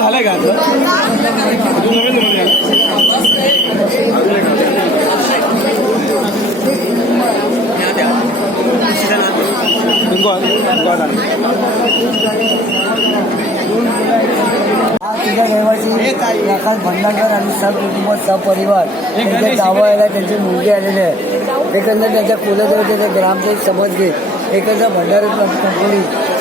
झालंय का प्रकाश भंडारकर आणि सहकुटुंब सहपरिवार त्यांच्या जावयाला त्यांची मुलगी आलेली आहे एकंदर त्यांच्या कुलदेवतेचे ग्रामसेवक समजगे एकंदर भंडार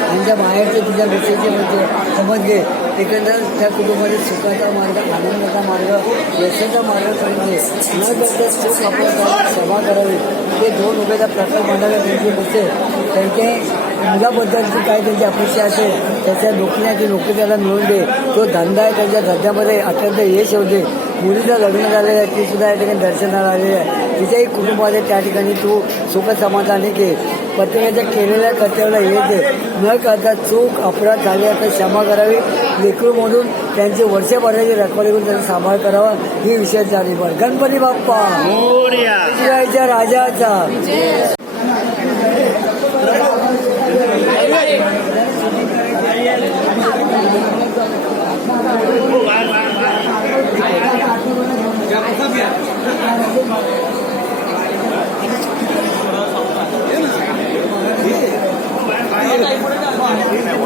त्यांच्या बाहेरचे तुझ्या गोष्टीचे म्हणजे समजगे एकंदर त्या कुटुंबाने सुखाचा मार्ग आनंदाचा मार्ग यशाचा मार्ग पाहिजे न करता सुख आपल्या क्षमा करावी. ते दोन रुपयाचा प्रकाश मांडायला त्यांचे होते त्यांचे मुलाबद्दलची काय त्यांची अपेक्षा असेल त्याच्या लोकण्याची नोकरी त्याला मिळून दे. तो धंदा आहे त्यांच्या धंद्यामध्ये अत्यंत यश होते मुलीचं लग्न झालेलं आहे ती सुद्धा या ठिकाणी दर्शनाला आलेली आहे. तिच्याही कुटुंबामध्ये त्या ठिकाणी तू सुख समाधानी घे. प्रत्येकाच्या केलेल्या कर्तव्याला हे दे. न करता चूक अपराध झाले आता क्षमा करावी. लेकरू म्हणून त्यांची वर्षभराची रखवाली करून त्यांचा सांभाळ करावा. ही विषय झाली पण गणपती बाप्पा! शिवायच्या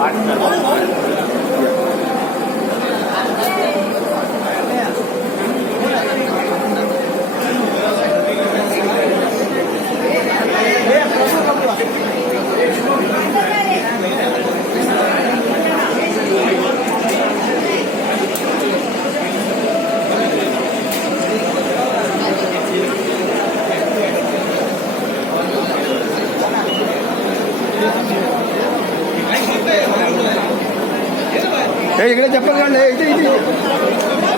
राजाचा हे इकडे चप्पल काढले इथे इथे